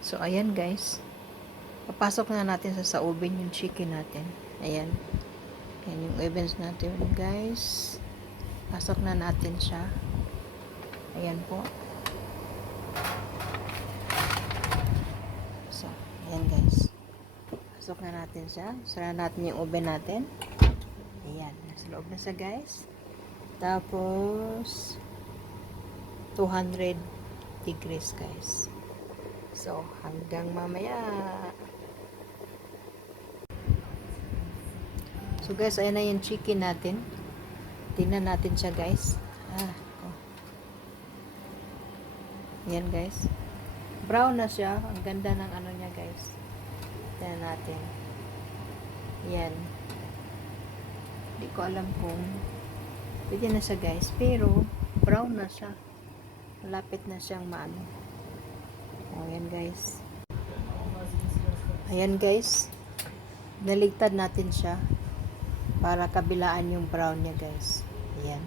So, ayan guys. Papasok na natin sa oven yung chicken natin. Ayan. Ayan yung ovens natin guys. Pasok na natin siya. Ayan po. So, ayan guys. Pasok na natin siya. Sara natin yung oven natin. Ayan. Nasa loob na siya guys. Tapos 200 degrees guys. So, hanggang mamaya. So guys, ayan na yung chicken natin. Tingnan natin siya guys. Oh. Ayan guys. Brown na siya. Ang ganda ng ano niya guys. Tingnan natin. Ayan. Hindi ko alam kung pwede na siya guys. Pero, brown na siya. Malapit na siyang maano. O, ayan guys. Ayan guys. Naligtad natin siya para kabilaan yung brown niya guys. Ayan.